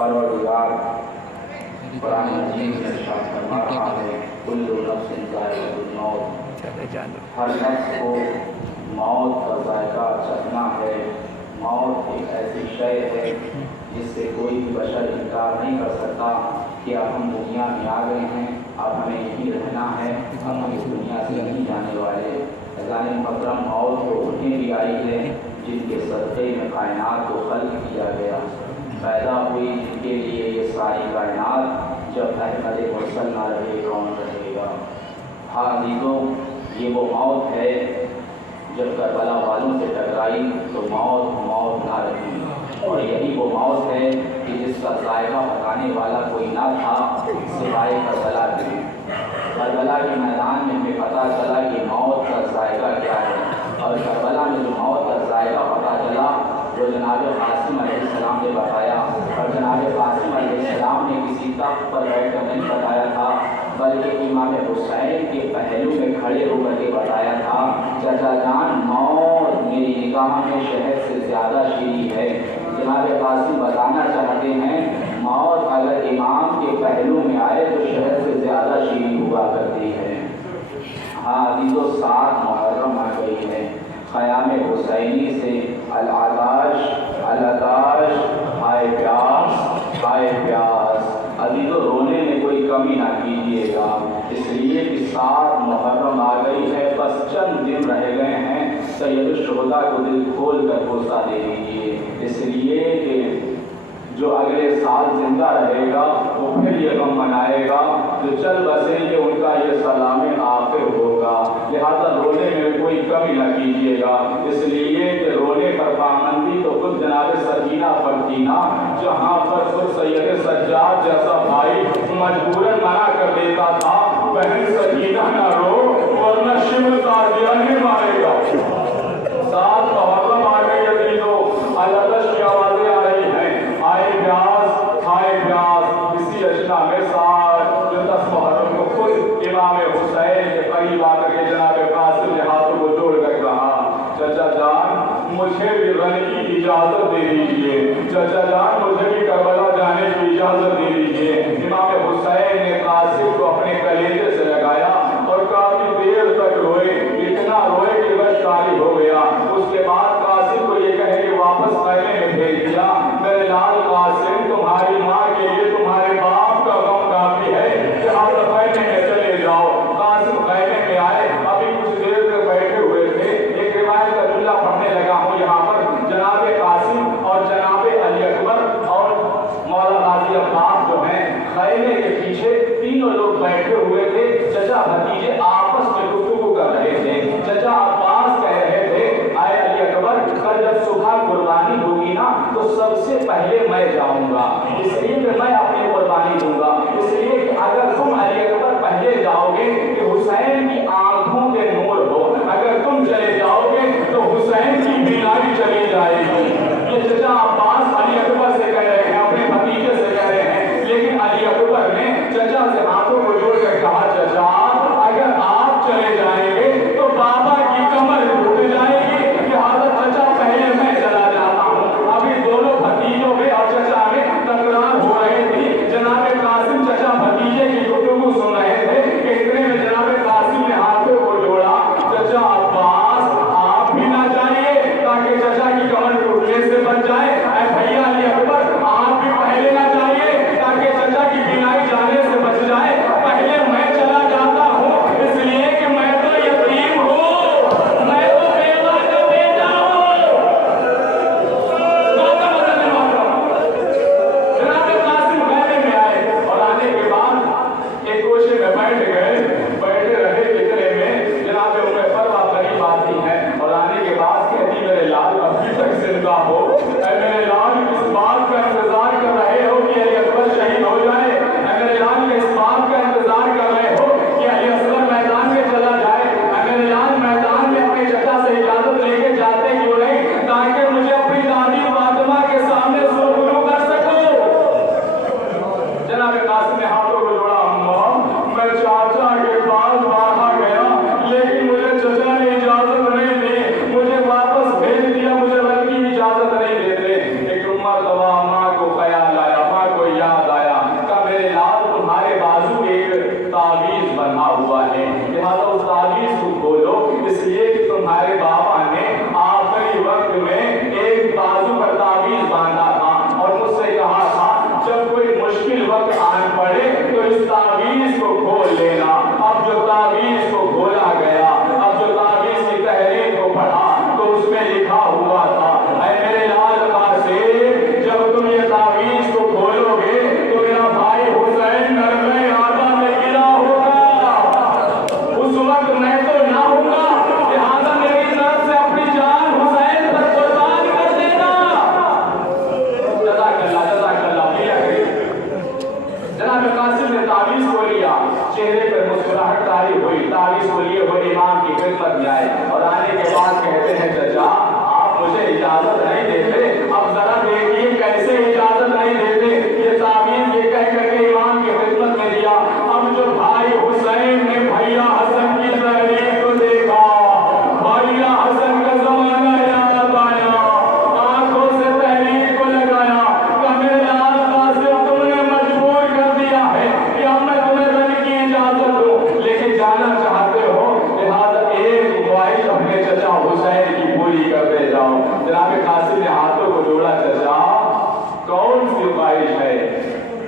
परवरदिगार कुरान मजीद में इरशाद फरमा रहा है, कुल्लु नफ्सिन ज़ाइक़तुल मौत, हर नफ्स को मौत का जायका चखना है। मौत एक ऐसी शय है जिससे कोई भी बशर इनकार नहीं कर सकता कि अब हम दुनिया में आ गए हैं, अब हमें यहीं रहना है, अब हम इस दुनिया से नहीं जाने वाले। अज़ान मुहर्रम मौत तो उन्हें भी आई है जिनके सदक़े में कायनात को खल्क़ किया गया, पैदा हुई जिनके लिए ये सारी कायनात। जब अहमद मुरसल ना रहे कौन रहेगा। हाँ अज़ीज़ों, ये वो मौत है जब करबला वालों से टकराई तो मौत ना रही, और यही वो मौत है कि जिसका जायका बताने वाला कोई ना था सिवाय करबला के। करबला के मैदान में हमें पता चला कि मौत का जायका क्या है, और करबला में जो मौत का जायका पता चला वो जनाब कासिम अलैहिस्सलाम ने बताया। और जनाब कासिम अलैहिस्सलाम ने किसी तख्त पर बैठ कर नहीं बताया था, बल्कि इमाम हुसैन के पहलू में खड़े होकर के बताया था, चाचा जान मौत मेरी निगाह में शहद से ज़्यादा शीरी है। जनाब कासिम बताना चाहते हैं मौत अगर इमाम के पहलू में आए तो शहद से ज़्यादा शीरी हुआ करती है। हाँ अज़ीज़ों, 7 मुहर्रम आ गई है। क़याम हुसैनी से अल-आताश हाय प्यास। अज़ीज़ों, रोने में कोई कमी ना कीजिएगा, इसलिए कि 7 मुहर्रम आ गई है, बस चंद दिन रह गए हैं। सैयद शुहदा को दिल खोल कर भरोसा दे दीजिए, इसलिए कि जो अगले साल जिंदा रहेगा वो फिर ये गम मनाएगा, जो चल बसेंगे उनका ये सलामे आखिर होगा। लिहाजा रोने में कोई कमी न कीजिएगा, इसलिए कि रोने पर पाबंदी तो खुद जनाब सकीना पर थी ना, जहाँ पर खुद सैयद सज्जाद जैसा भाई मजबूरन मना कर देता था, बहन सकीना न रो वरना शिव ताज़ियाने मारेगा। 7 मुहर्रम आ गई अज़ीज़ों, अल-आताश की आवाज़ें आ रही हैं, हाय प्यास। इसी अशना में 10 मुहर्रम को खुद इमाम हुसैन के करीब आकर के जनाब कासिम ने हाथों को जोड़ कर कहा, चाचा जान मुझे भी रन की इजाज़त दे दीजिए, चाचा जान मुझे भी करबला जाने की इजाज़त दे दीजिए। इमाम हुसैन ने कासिम को अपने कलेजे से लगाया और काफी देर तक रोए, इतना रोए कि बस काली हो गया। उसके बाद कासिम को ये कहे कि वापस खैमे में भेज दिया, मेरे लाल कासिम तुम्हारी माँ के लिए तुम्हारे बाप का गम काफी है कि आप खैमे में चले जाओ। कासिम खैमे में आए, अभी कुछ देर तक बैठे हुए थे। एक रिवायत का जुमला पढ़ने लगा हूँ यहाँ पर, जनाब कासिम और जनाब अली अकबर और मौला गाजी अब्बास जो हैं खैमे के पीछे तीनों लोग बैठे हुए थे। चचा भतीजे आपस में गुफ्तगू कर रहे थे। चचा अब्बास कह रहे थे, आए अली अकबर, कल जब सुबह कुर्बानी होगी ना तो सबसे पहले मैं जाऊंगा, इसलिए कि मैं अपनी कुर्बानी दूंगा, इसलिए कि अगर तुम अली अकबर पहले जाओगे कि हुसैन की आंखों के नूर हो, अगर तुम चले जाओगे तो हुसैन की बीमारी चली जाएगी। ये चचा अब्बास अली अकबर से कह रहे हैं, अपने भतीजे से कह रहे हैं, लेकिन अली अकबर ने चचा से हाथों को जोड़कर कहा, चचा अगर आप चले जाएंगे तो बाबा की कमर टूट जाएगी, लिहाजा चचा पहले मैं चला जाता हूँ। अभी दोनों भतीजों में और चचा में तकरार हो रही थी। जनाब कासिम चचा भतीजे की गुफ्तगू सुन रहे थे कि इतने में ख्वाहिश है।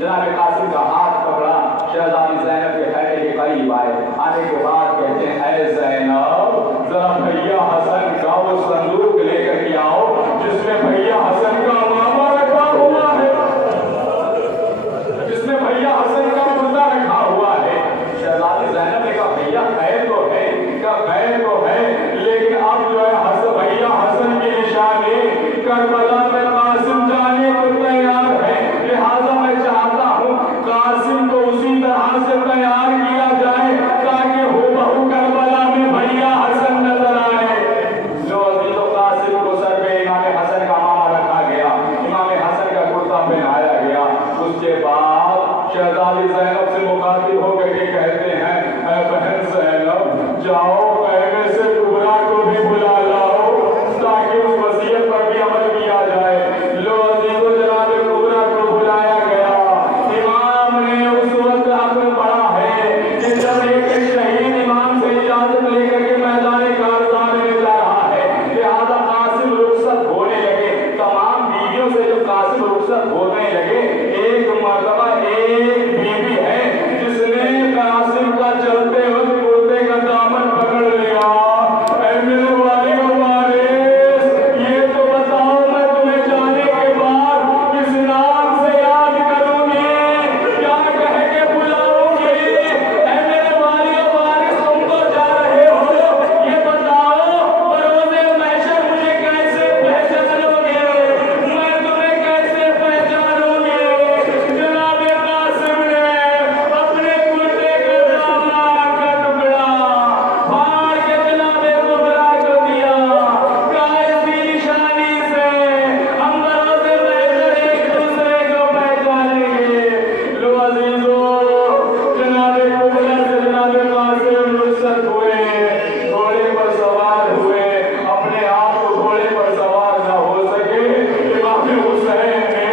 जनाब कासिम का हाथ पकड़ा, शहजादी ज़ैनब के खैर के करीब आए। आने के बाद कहते हैं, ऐ ज़ैनब, जरा भैया हसन का वो संदूक लेकर के आओ जिसमें भैया हसन का मामा रखा हुआ है, जिसमें भैया हसन का मुर्दा रखा हुआ है। शहजादी ज़ैनब ने कहा, भैया खैर तो है, क्या खैर तो है, लेकिन अब जो है भैया हसन की निशानी करबला में कासिम जाने को तैयार है, लिहाजा मैं चाहता हूँ कासिम को उसी तरह से तैयार किया जाए ताकि हूबहू करबला में भैया हसन नजर आए। जो अजीजों, कासिम को सर पे इमाम हसन का मामा रखा गया, इमाम हसन का कुर्ता पहनाया गया। उसके बाद शहजादी ज़ैनब से मुखातिब होकर के कहते हैं, ऐ बहन ज़ैनब, जाओ कहने से कुबरा को भी बुला लाओ ताकि उस वसीयत पर भी अमल किया जाए। लो अजीजों, जनाब कुबरा को बुलाया गया। इमाम ने उस वक्त अपने पढ़ा है कि जब एक शहीद इमाम से इजाजत लेकर के मैदान कारज़ान में जा रहा है, लिहाजा कासिम रुखसत होने लगे। तमाम बीवियों से जब कासिम रुखसत होने लगे, एक मर्तबा एक बीवी है जिसने कासिम का चलते वक्त कुर्ते का दामन पकड़ लिया। ऐ मेरे वालियों वारिस, ये तो बताओ मैं तुम्हें जाने के बाद किस नाम से याद करूंगी, क्या कह के बुलाऊंगी? ऐ मेरे वालियों वारिस, तुम तो जा रहे हो, ये बताओ बरोज़े महशर मुझे कैसे पहचानोगे, मैं तुम्हें कैसे पहचानूंगी? जनाब कासिम ने अपने कुर्ते के दामन का टुकड़ा फाड़ के जनाब कुबरा को दिया। कहा, इसी निशानी से हम बरोज़े महशर एक दूसरे को पहचानेंगे। लो अजीजों, जनाब कुबरा से जनाब कासिम रुखसत हुए, घोड़े पर सवार हुए। अपने आप को घोड़े पर सवार न हो सके, इमाम हुसैन ने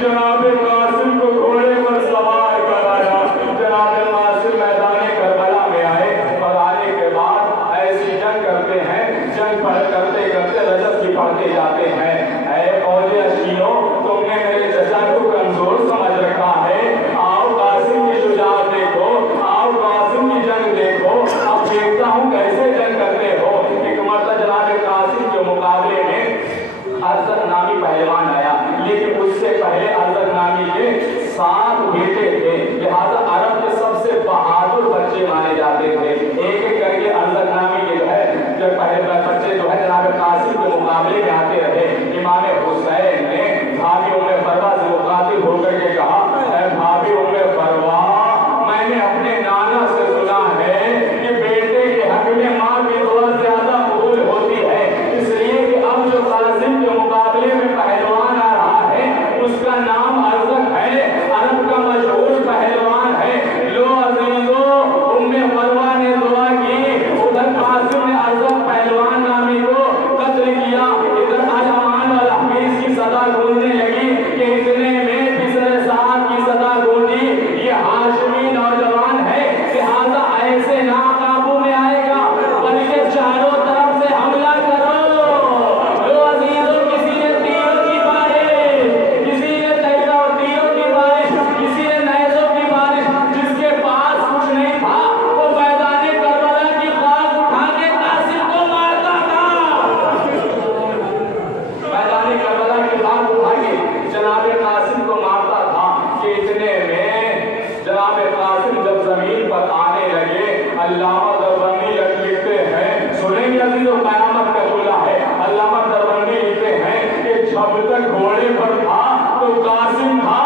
जनाब कासिम को घोड़े पर सवार कराया। जनाब कासिम मैदान करबला में आए और आने के बाद ऐसी जंग करते हैं, जंग करते करते रजब की पढ़ते जाते हैं। ऐ औलिया अशीनों, तुमने मेरे चचा को कमजोर समझ रखा है, आओ कासिम की शुजाअत देखो, आओ कासिम की जंग देखो, अब देखता हूँ कैसे जंग करते हो। एक मर्तबा जनाब कासिम के मुकाबले में अरज़क नामी पहलवान आया, लेकिन उससे पहले अरज़क नामी के 7 बेटे थे, लिहाजा अरब के सबसे बहादुर बच्चे माने जाते थे। एक एक करके अरज़क नामी के जो है जब पहले बच्चे जो है जनाब कासिम के मुकाबले में आते रहे। इमाम हुसैन ने भाभी उम्मे फरवा से मुखातिब होकर के कहा, ऐ भाभी उम्मे फरवा, मैंने अपने नाना से सुना है कि बेटे के हक में माँ की दुआ ज्यादा कबूल होती है, इसलिए कि अब जो कासिम के मुकाबले में पहलवान आ रहा है उसका नाम अरज़क है, अरब का मशहूर पहलवान है। लो अजीजों, उम्मे फरवा ने दुआ की, उधर कासिम ने अरज़क पहलवान नामी को कत्ल किया। इधर अमान वाला हमीज की सदा गूंजने लगी कि इतने में पिछले साथ की सदा गूंजी, ये हाशमी नौजवान है, लिहाजा ऐसे ना काबू में आएगा, बल्कि चारों तरफ से हमला करो। लो अजीजों, किसी ने तीरों की बारिश, किसी ने तीरों की बारिश, किसी ने नैज़ों की बारिश, जिसके पास कुछ नहीं था वो मैदान करबला की खाक उठा के कासिम को मारता था। मैदान करबला की खाक उठा के जनाब कासिम को मारता था कि इतने में जनाब कासिम जब जमीन पर आने लगे, अल्लामा दरबंदी लिखते हैं, सुनेंगे अजीजों, कयामत का जुमला है। अल्लामा दरबंदी लिखते हैं कि जब तक घोड़े पर था तो कासिम था,